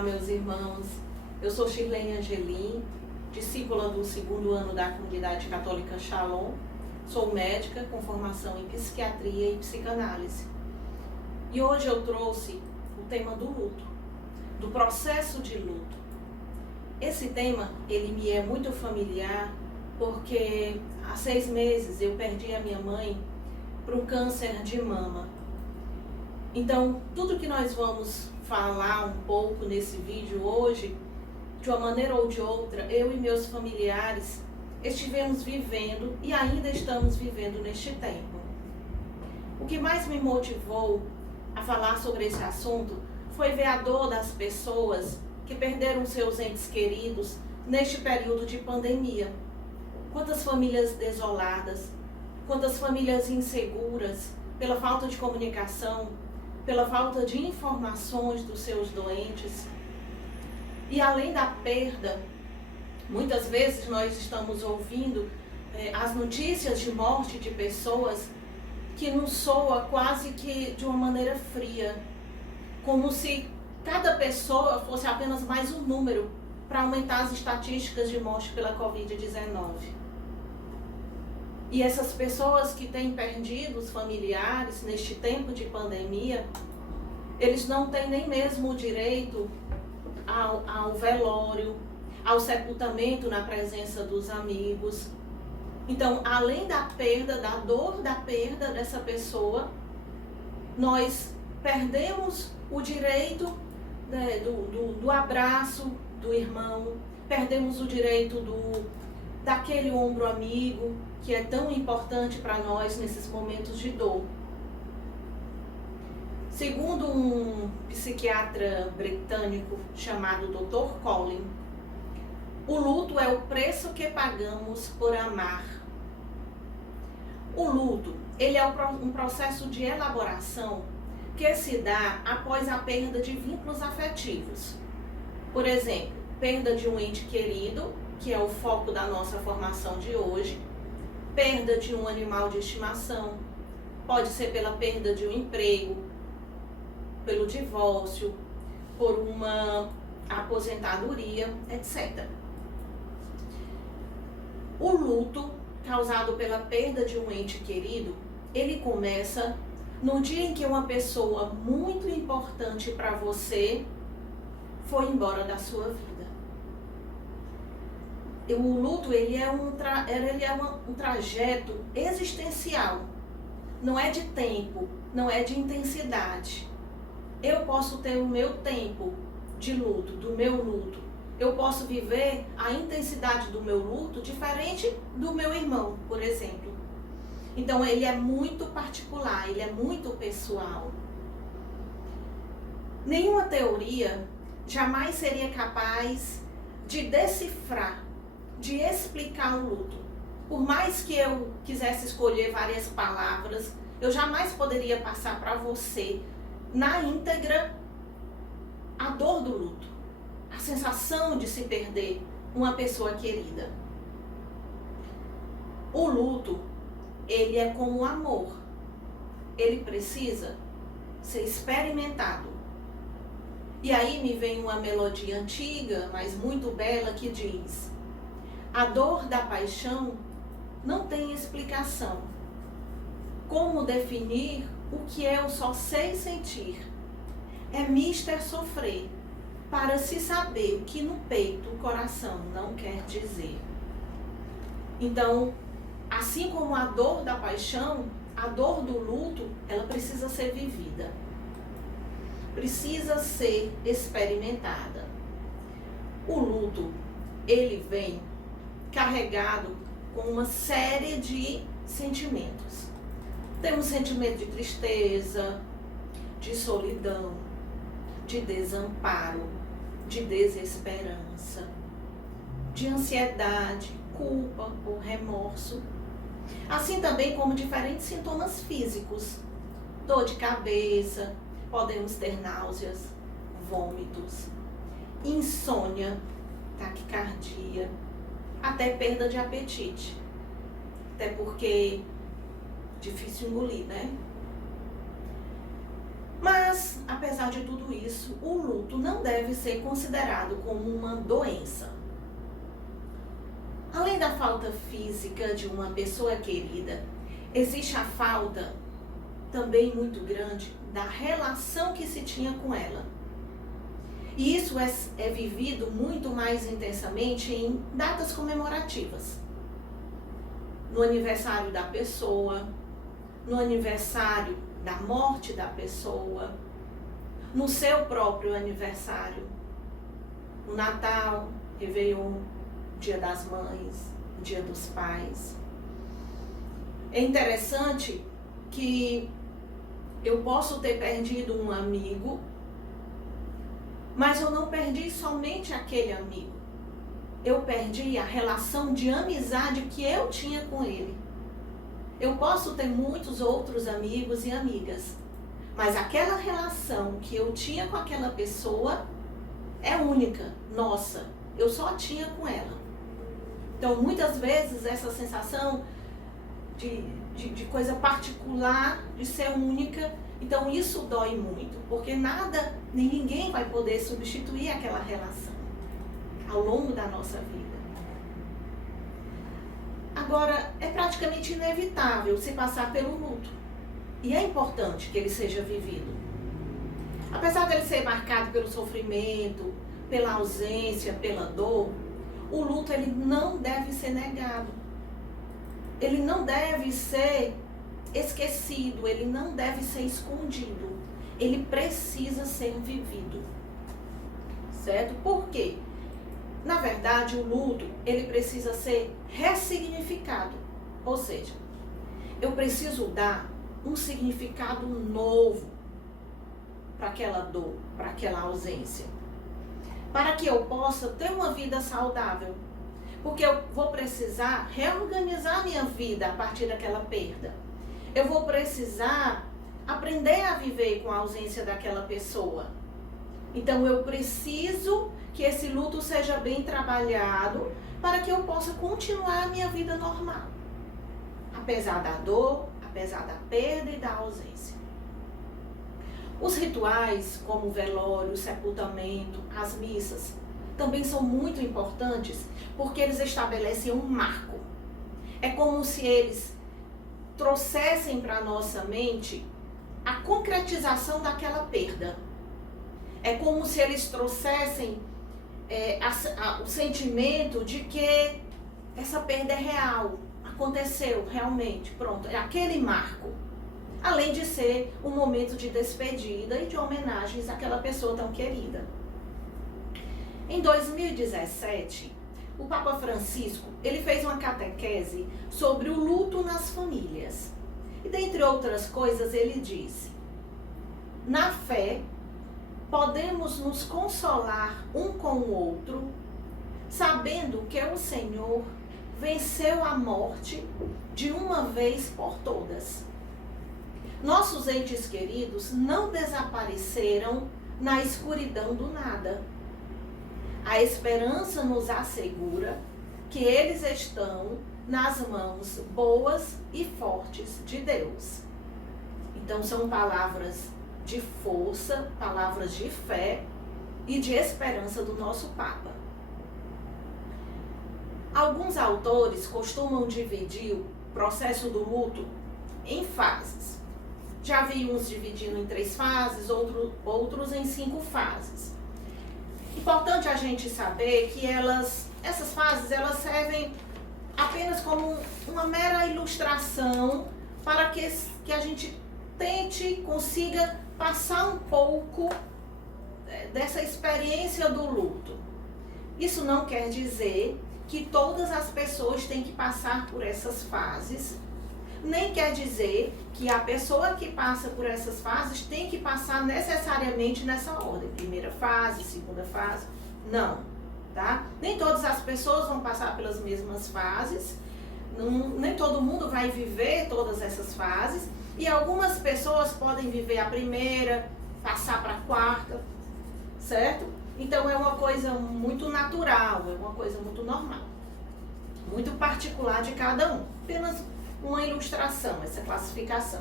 Olá, meus irmãos. Eu sou Shirlene Angelim, discípula do 2º ano da Comunidade Católica Shalom. Sou médica com formação em psiquiatria e psicanálise. E hoje eu trouxe o tema do luto, do processo de luto. Esse tema, ele me é muito familiar porque há 6 meses eu perdi a minha mãe para um câncer de mama. Então, tudo que nós vamos falar um pouco nesse vídeo hoje, de uma maneira ou de outra, eu e meus familiares estivemos vivendo e ainda estamos vivendo neste tempo. O que mais me motivou a falar sobre esse assunto foi ver a dor das pessoas que perderam seus entes queridos neste período de pandemia. Quantas famílias desoladas, quantas famílias inseguras pela falta de comunicação, pela falta de informações dos seus doentes. E além da perda, muitas vezes nós estamos ouvindo as notícias de morte de pessoas que nos soa quase que de uma maneira fria, como se cada pessoa fosse apenas mais um número para aumentar as estatísticas de morte pela Covid-19. E essas pessoas que têm perdido os familiares neste tempo de pandemia, eles não têm nem mesmo o direito ao velório, ao sepultamento na presença dos amigos. Então, além da perda, da dor da perda dessa pessoa, nós perdemos o direito do abraço do irmão, perdemos o direito daquele ombro amigo, que é tão importante para nós nesses momentos de dor. Segundo um psiquiatra britânico chamado Dr. Colin, o luto é o preço que pagamos por amar. O luto, ele é um processo de elaboração que se dá após a perda de vínculos afetivos. Por exemplo, perda de um ente querido, que é o foco da nossa formação de hoje, perda de um animal de estimação, pode ser pela perda de um emprego, pelo divórcio, por uma aposentadoria, etc. O luto causado pela perda de um ente querido, ele começa no dia em que uma pessoa muito importante para você foi embora da sua vida. O luto, ele é um trajeto existencial, não é de tempo, não é de intensidade. Eu posso ter o meu tempo de luto, do meu luto. Eu posso viver a intensidade do meu luto diferente do meu irmão, por exemplo. Então, ele é muito particular, ele é muito pessoal. Nenhuma teoria jamais seria capaz de decifrar, de explicar o luto. Por mais que eu quisesse escolher várias palavras, eu jamais poderia passar para você, na íntegra, a dor do luto, a sensação de se perder uma pessoa querida. O luto, ele é como o amor. Ele precisa ser experimentado. E aí me vem uma melodia antiga, mas muito bela, que diz: a dor da paixão não tem explicação. Como definir o que eu só sei sentir? É mister sofrer, para se saber o que no peito o coração não quer dizer. Então, assim como a dor da paixão, a dor do luto, ela precisa ser vivida. Precisa ser experimentada. O luto, ele vem carregado com uma série de sentimentos. Temos sentimento de tristeza, de solidão, de desamparo, de desesperança, de ansiedade, culpa ou remorso. Assim também como diferentes sintomas físicos, dor de cabeça, podemos ter náuseas, vômitos, insônia, taquicardia, até perda de apetite. Até porque difícil engolir, né? Mas, apesar de tudo isso, o luto não deve ser considerado como uma doença. Além da falta física de uma pessoa querida, existe a falta também muito grande da relação que se tinha com ela. E isso é vivido muito mais intensamente em datas comemorativas. No aniversário da pessoa, no aniversário da morte da pessoa, no seu próprio aniversário, no Natal, Réveillon, Dia das Mães, Dia dos Pais. É interessante que eu posso ter perdido um amigo, mas eu não perdi somente aquele amigo. Eu perdi a relação de amizade que eu tinha com ele. Eu posso ter muitos outros amigos e amigas, mas aquela relação que eu tinha com aquela pessoa é única, nossa, eu só tinha com ela. Então, muitas vezes, essa sensação de coisa particular, de ser única, então isso dói muito, porque nada, nem ninguém vai poder substituir aquela relação ao longo da nossa vida. Agora, é praticamente inevitável se passar pelo luto. E é importante que ele seja vivido. Apesar dele ser marcado pelo sofrimento, pela ausência, pela dor, o luto ele não deve ser negado. Ele não deve ser esquecido, ele não deve ser escondido. Ele precisa ser vivido. Certo? Por quê? Na verdade, o luto, ele precisa ser ressignificado. Ou seja, eu preciso dar um significado novo para aquela dor, para aquela ausência. Para que eu possa ter uma vida saudável. Porque eu vou precisar reorganizar minha vida a partir daquela perda. Eu vou precisar aprender a viver com a ausência daquela pessoa. Então, eu preciso que esse luto seja bem trabalhado para que eu possa continuar a minha vida normal. Apesar da dor, apesar da perda e da ausência. Os rituais, como o velório, o sepultamento, as missas, também são muito importantes porque eles estabelecem um marco. É como se eles trouxessem para a nossa mente a concretização daquela perda. É como se eles trouxessem o sentimento de que essa perda é real, aconteceu realmente, pronto, é aquele marco. Além de ser um momento de despedida e de homenagens àquela pessoa tão querida. Em 2017, o Papa Francisco, ele fez uma catequese sobre o luto nas famílias. E dentre outras coisas, ele disse: na fé, podemos nos consolar um com o outro, sabendo que o Senhor venceu a morte de uma vez por todas. Nossos entes queridos não desapareceram na escuridão do nada. A esperança nos assegura que eles estão nas mãos boas e fortes de Deus. Então são palavras de força, palavras de fé e de esperança do nosso Papa. Alguns autores costumam dividir o processo do luto em fases. Já vi uns dividindo em 3 fases, outros em 5 fases. Importante a gente saber que essas fases elas servem apenas como uma mera ilustração para que a gente consiga passar um pouco dessa experiência do luto. Isso não quer dizer que todas as pessoas têm que passar por essas fases, nem quer dizer que a pessoa que passa por essas fases tem que passar necessariamente nessa ordem. Primeira fase, segunda fase, não, tá? Nem todas as pessoas vão passar pelas mesmas fases, nem todo mundo vai viver todas essas fases, e algumas pessoas podem viver a primeira, passar para a quarta, certo? Então é uma coisa muito natural, é uma coisa muito normal, muito particular de cada um, apenas uma ilustração, essa classificação.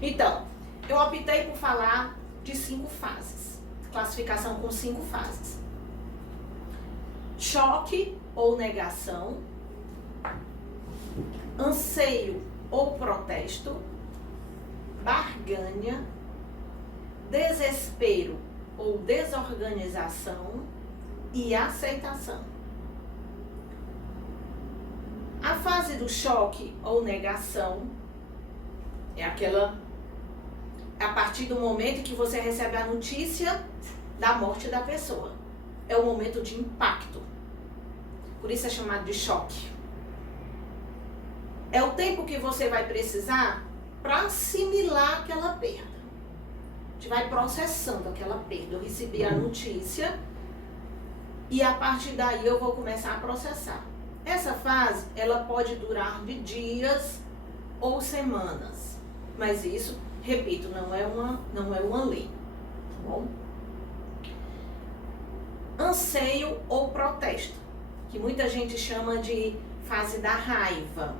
Então, eu optei por falar de 5 fases. Classificação com 5 fases. Choque ou negação, anseio ou protesto, barganha, desespero ou desorganização e aceitação. A fase do choque ou negação é a partir do momento que você recebe a notícia da morte da pessoa. É o momento de impacto. Por isso é chamado de choque. É o tempo que você vai precisar para assimilar aquela perda. A gente vai processando aquela perda. Eu recebi a notícia e a partir daí eu vou começar a processar. Essa fase, ela pode durar de dias ou semanas. Mas isso, repito, não é uma lei. Tá bom? Anseio ou protesto, que muita gente chama de fase da raiva.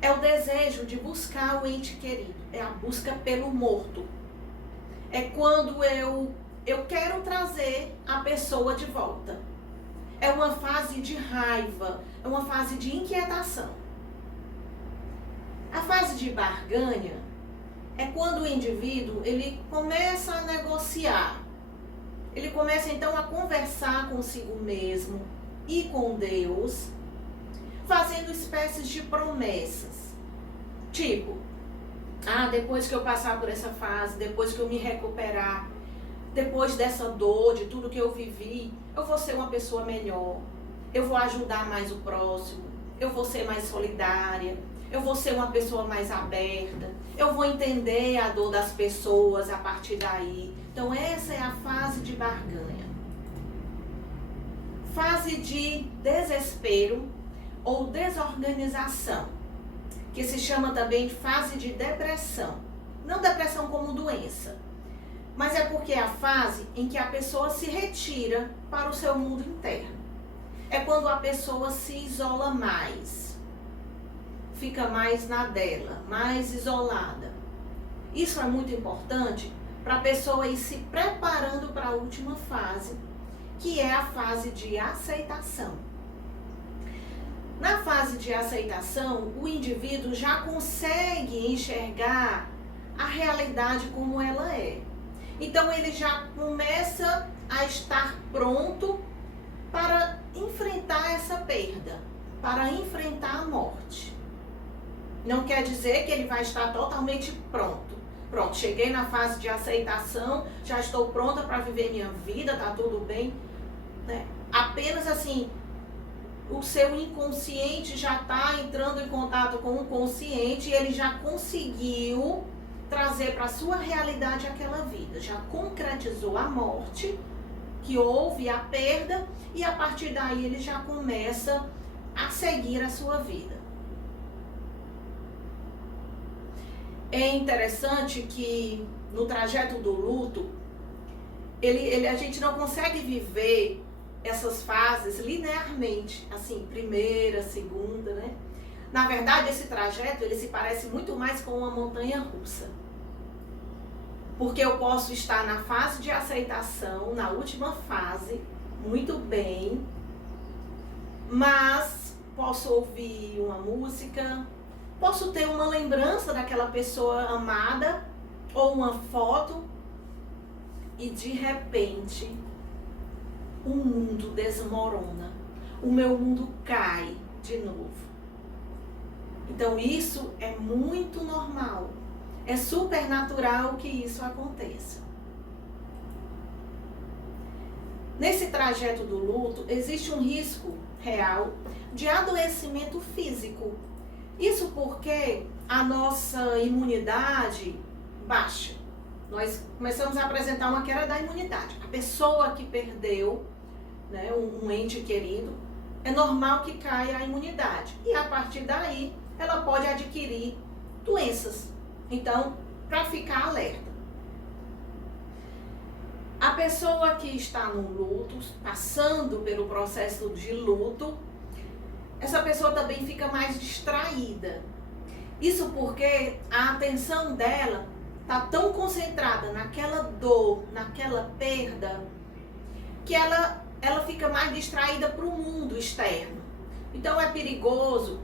É o desejo de buscar o ente querido, é a busca pelo morto. É quando eu quero trazer a pessoa de volta. É uma fase de raiva, é uma fase de inquietação. A fase de barganha é quando o indivíduo ele começa a negociar. Ele começa então a conversar consigo mesmo e com Deus, fazendo espécies de promessas. Tipo, depois que eu passar por essa fase, depois que eu me recuperar, depois dessa dor, de tudo que eu vivi, eu vou ser uma pessoa melhor, eu vou ajudar mais o próximo, eu vou ser mais solidária, eu vou ser uma pessoa mais aberta, eu vou entender a dor das pessoas a partir daí. Então essa é a fase de barganha. Fase de desespero ou desorganização, que se chama também de fase de depressão. Não depressão como doença, mas é porque é a fase em que a pessoa se retira para o seu mundo interno. É quando a pessoa se isola mais, fica mais na dela, mais isolada. Isso é muito importante para a pessoa ir se preparando para a última fase, que é a fase de aceitação. Na fase de aceitação, o indivíduo já consegue enxergar a realidade como ela é. Então ele já começa a estar pronto para enfrentar essa perda, para enfrentar a morte. Não quer dizer que ele vai estar totalmente pronto. Pronto, cheguei na fase de aceitação, já estou pronta para viver minha vida, tá tudo bem. Né? Apenas assim, o seu inconsciente já está entrando em contato com o consciente e ele já conseguiu trazer para a sua realidade aquela vida. Já concretizou a morte, que houve a perda, e a partir daí ele já começa a seguir a sua vida. É interessante que no trajeto do luto, a gente não consegue viver essas fases linearmente, assim, primeira, segunda, né? Na verdade, esse trajeto, ele se parece muito mais com uma montanha russa. Porque eu posso estar na fase de aceitação, na última fase, muito bem, mas posso ouvir uma música, posso ter uma lembrança daquela pessoa amada, ou uma foto, e de repente o mundo desmorona, o meu mundo cai de novo. Então isso é muito normal, é super natural que isso aconteça. Nesse trajeto do luto existe um risco real de adoecimento físico. Isso porque a nossa imunidade baixa. Nós começamos a apresentar uma queda da imunidade. A pessoa que perdeu, né, um ente querido, é normal que caia a imunidade. E a partir daí, ela pode adquirir doenças. Então, para ficar alerta. A pessoa que está no luto, passando pelo processo de luto, essa pessoa também fica mais distraída. Isso porque a atenção dela está tão concentrada naquela dor, naquela perda, que ela fica mais distraída para o mundo externo. Então é perigoso,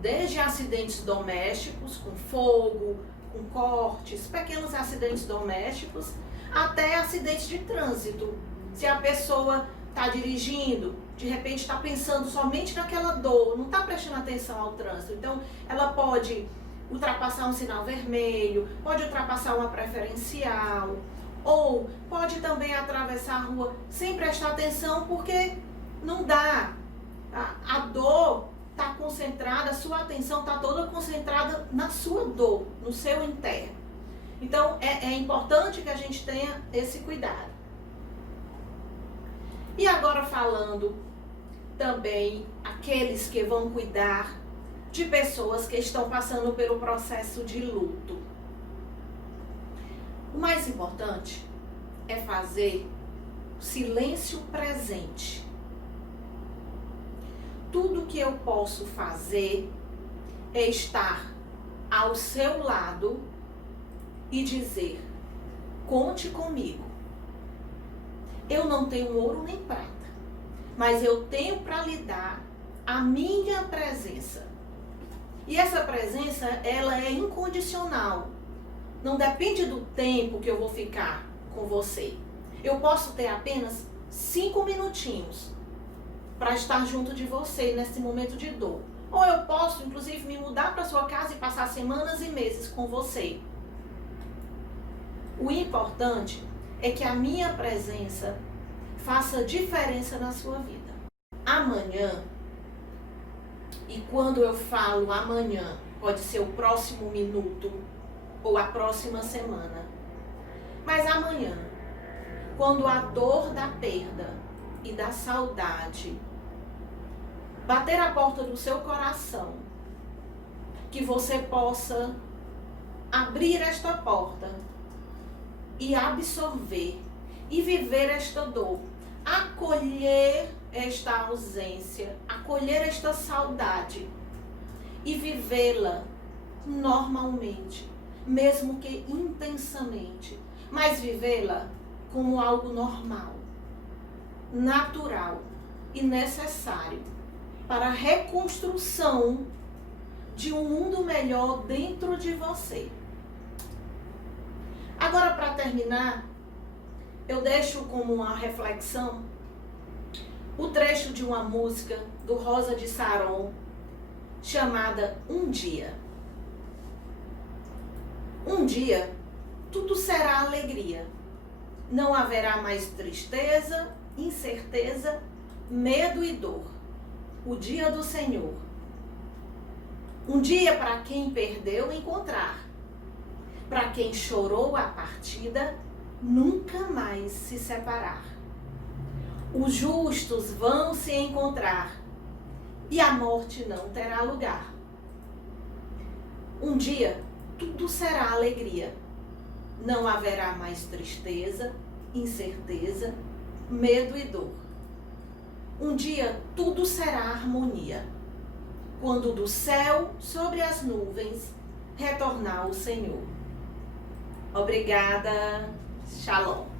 desde acidentes domésticos, com fogo, com cortes, pequenos acidentes domésticos, até acidentes de trânsito. Se a pessoa está dirigindo, de repente está pensando somente naquela dor, não está prestando atenção ao trânsito. Então, ela pode ultrapassar um sinal vermelho, pode ultrapassar uma preferencial, ou pode também atravessar a rua sem prestar atenção, porque não dá. A dor está concentrada, a sua atenção está toda concentrada na sua dor, no seu interno. Então, é importante que a gente tenha esse cuidado. E agora falando também aqueles que vão cuidar de pessoas que estão passando pelo processo de luto. O mais importante é fazer o silêncio presente. Tudo que eu posso fazer é estar ao seu lado e dizer: conte comigo. Eu não tenho ouro nem prata, mas eu tenho para lhe dar a minha presença. E essa presença, ela é incondicional. Não depende do tempo que eu vou ficar com você. Eu posso ter apenas 5 minutinhos para estar junto de você nesse momento de dor. Ou eu posso, inclusive, me mudar para sua casa e passar semanas e meses com você. O importante é que a minha presença faça diferença na sua vida. Amanhã, e quando eu falo amanhã, pode ser o próximo minuto ou a próxima semana. Mas amanhã, quando a dor da perda e da saudade bater a porta do seu coração, que você possa abrir esta porta e absorver e viver esta dor, acolher esta ausência, acolher esta saudade e vivê-la normalmente, mesmo que intensamente, mas vivê-la como algo normal, natural e necessário para a reconstrução de um mundo melhor dentro de você. Agora, para terminar, eu deixo como uma reflexão o trecho de uma música do Rosa de Saron, chamada Um Dia. Um dia, tudo será alegria. Não haverá mais tristeza, incerteza, medo e dor. O dia do Senhor. Um dia para quem perdeu encontrar. Para quem chorou a partida, nunca mais se separar. Os justos vão se encontrar e a morte não terá lugar. Um dia, tudo será alegria. Não haverá mais tristeza, incerteza, medo e dor. Um dia, tudo será harmonia. Quando do céu, sobre as nuvens, retornar o Senhor. Obrigada. Shalom.